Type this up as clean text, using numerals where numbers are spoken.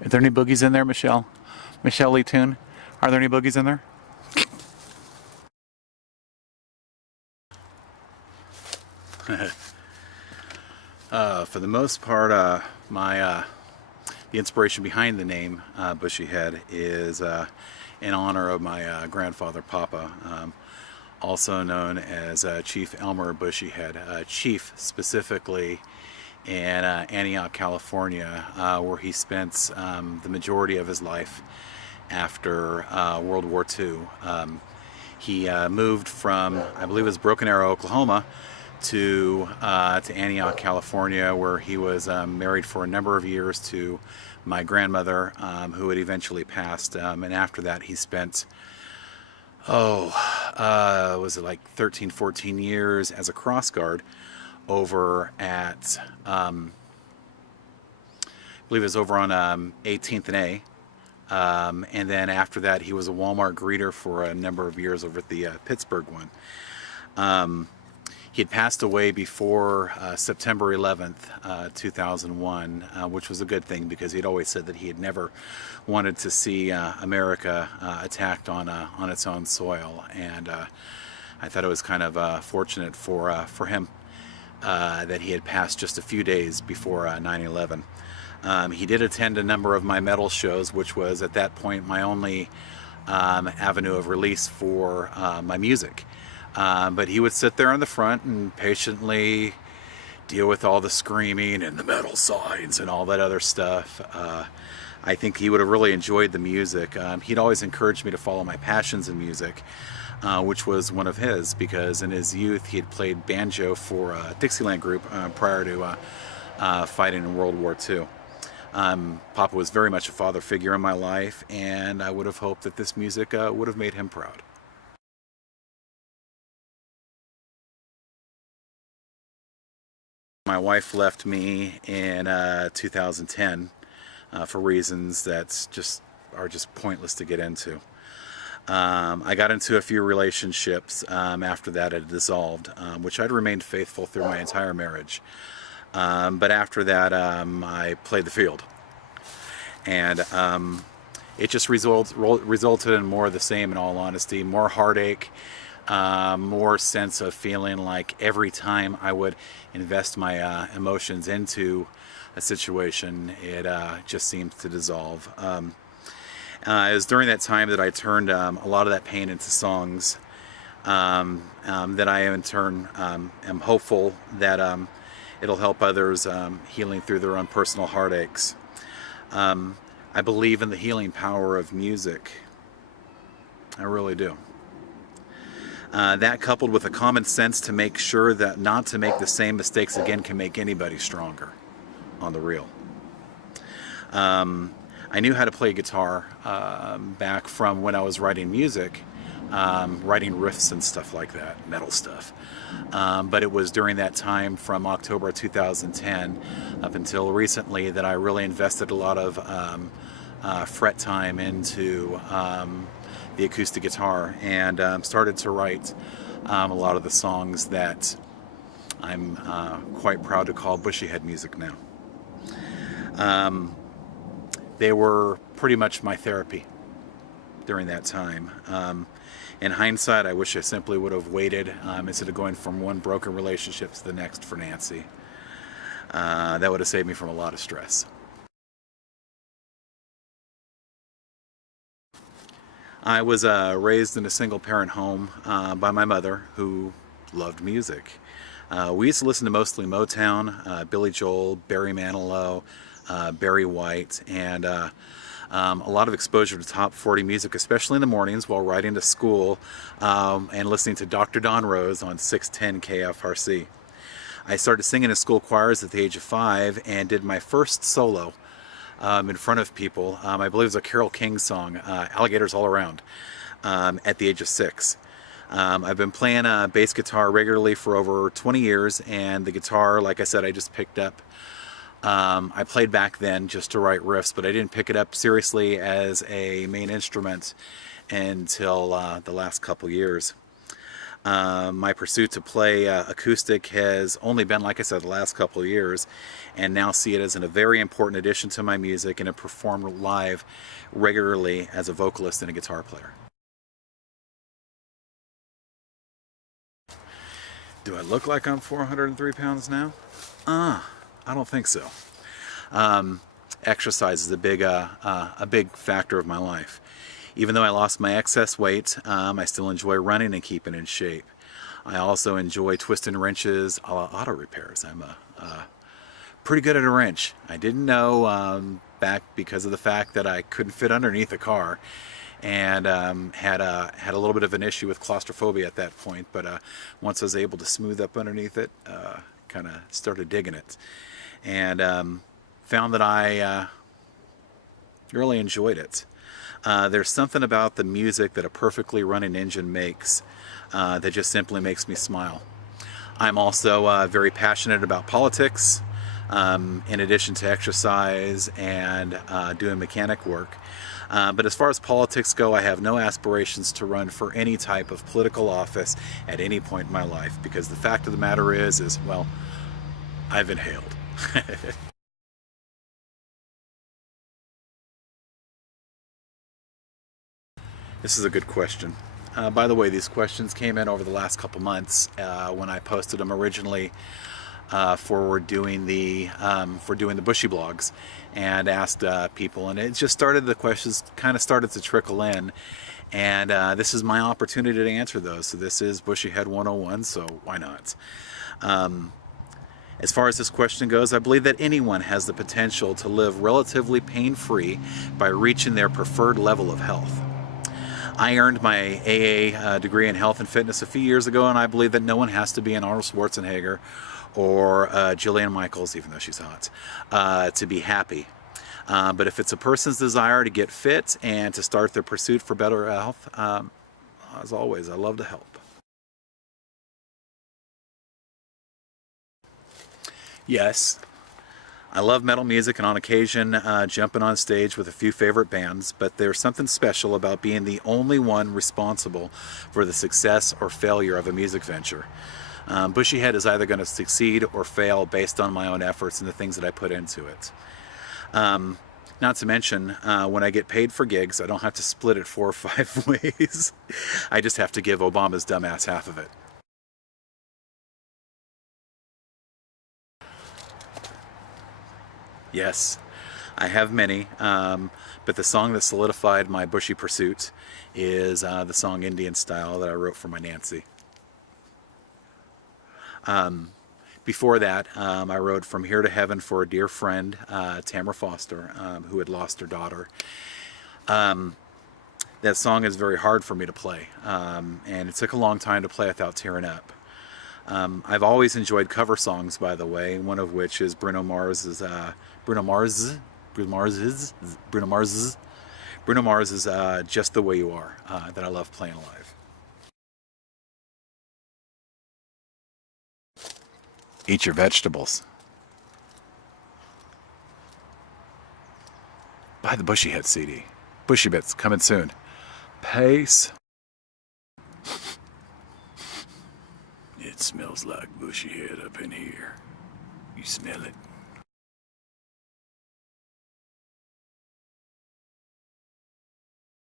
Is there any boogies in there, Michelle? Michelle Lee Toon? Are there any boogies in there? For the most part, the inspiration behind the name Bushyhead is in honor of my grandfather, Papa, also known as Chief Elmer Bushyhead. Chief specifically in Antioch, California, where he spent the majority of his life after World War II. He moved from, I believe it was Broken Arrow, Oklahoma, to Antioch, California, where he was married for a number of years to my grandmother, who had eventually passed. And after that, he spent, was it like 13, 14 years as a cross guard over at, I believe it was over on 18th and A. And then after that, he was a Walmart greeter for a number of years over at the Pittsburgh one. He had passed away before September 11th, 2001, which was a good thing because he'd always said that he had never wanted to see America attacked on its own soil. And I thought it was kind of fortunate for him that he had passed just a few days before 9/11. He did attend a number of my metal shows, which was at that point my only avenue of release for my music. But he would sit there in the front and patiently deal with all the screaming and the metal signs and all that other stuff. I think he would have really enjoyed the music. He'd always encouraged me to follow my passions in music, which was one of his, because in his youth he had played banjo for a Dixieland group prior to fighting in World War II. Papa was very much a father figure in my life, and I would have hoped that this music would have made him proud. My wife left me in 2010 for reasons that are just pointless to get into. I got into a few relationships after that had dissolved, which I'd remained faithful through my entire marriage. But after that, I played the field, and it just resulted in more of the same, in all honesty. More heartache, more sense of feeling like every time I would invest my emotions into a situation, it just seemed to dissolve. It was during that time that I turned a lot of that pain into songs, that I in turn am hopeful that it'll help others healing through their own personal heartaches. I believe in the healing power of music. I really do. That, coupled with a common sense to make sure that not to make the same mistakes again, can make anybody stronger on the real. I knew how to play guitar back from when I was writing music, writing riffs and stuff like that, metal stuff. But it was during that time from October 2010 up until recently that I really invested a lot of fret time into the acoustic guitar, and started to write a lot of the songs that I'm quite proud to call Bushyhead music now. They were pretty much my therapy during that time. In hindsight, I wish I simply would have waited instead of going from one broken relationship to the next for Nancy. That would have saved me from a lot of stress. I was raised in a single-parent home by my mother, who loved music. We used to listen to mostly Motown, Billy Joel, Barry Manilow, Barry White, and a lot of exposure to top 40 music, especially in the mornings while riding to school and listening to Dr. Don Rose on 610 KFRC. I started singing in school choirs at the age of 5 and did my first solo in front of people. I believe it was a Carole King song, Alligators All Around, at the age of 6. I've been playing bass guitar regularly for over 20 years, and the guitar, like I said, I just picked up. I played back then just to write riffs, but I didn't pick it up seriously as a main instrument until the last couple years. My pursuit to play acoustic has only been, like I said, the last couple of years, and now see it as a very important addition to my music, and to perform live regularly as a vocalist and a guitar player. Do I look like I'm 403 pounds now? I don't think so. Exercise is a big factor of my life. Even though I lost my excess weight, I still enjoy running and keeping in shape. I also enjoy twisting wrenches, auto repairs. I'm pretty good at a wrench. I didn't know back because of the fact that I couldn't fit underneath a car, and had a little bit of an issue with claustrophobia at that point. But once I was able to smooth up underneath it, kind of started digging it, and found that I really enjoyed it. There's something about the music that a perfectly running engine makes that just simply makes me smile. I'm also very passionate about politics, in addition to exercise and doing mechanic work. But as far as politics go, I have no aspirations to run for any type of political office at any point in my life, because the fact of the matter is well, I've inhaled. This is a good question. By the way, these questions came in over the last couple months when I posted them originally for doing the Bushy blogs, and asked people, and it just started, the questions kind of started to trickle in, and this is my opportunity to answer those. So this is Bushyhead 101, so why not? As far as this question goes, I believe that anyone has the potential to live relatively pain-free by reaching their preferred level of health. I earned my AA degree in health and fitness a few years ago, and I believe that no one has to be an Arnold Schwarzenegger or Jillian Michaels, even though she's hot, to be happy. But if it's a person's desire to get fit and to start their pursuit for better health, as always, I love to help. Yes, I love metal music, and on occasion jumping on stage with a few favorite bands, but there's something special about being the only one responsible for the success or failure of a music venture. Bushyhead is either going to succeed or fail based on my own efforts and the things that I put into it. Not to mention, when I get paid for gigs, I don't have to split it 4 or 5 ways. I just have to give Obama's dumbass half of it. Yes, I have many, but the song that solidified my bushy pursuit is the song Indian Style that I wrote for my Nancy. Before that, I wrote From Here to Heaven for a dear friend, Tamara Foster, who had lost her daughter. That song is very hard for me to play, and it took a long time to play without tearing up. I've always enjoyed cover songs, by the way, one of which is Bruno Mars's Just the Way You Are, that I love playing live. Eat your vegetables. Buy the Bushyhead CD. Bushy Bits, coming soon. Peace. It smells like Bushyhead up in here. You smell it?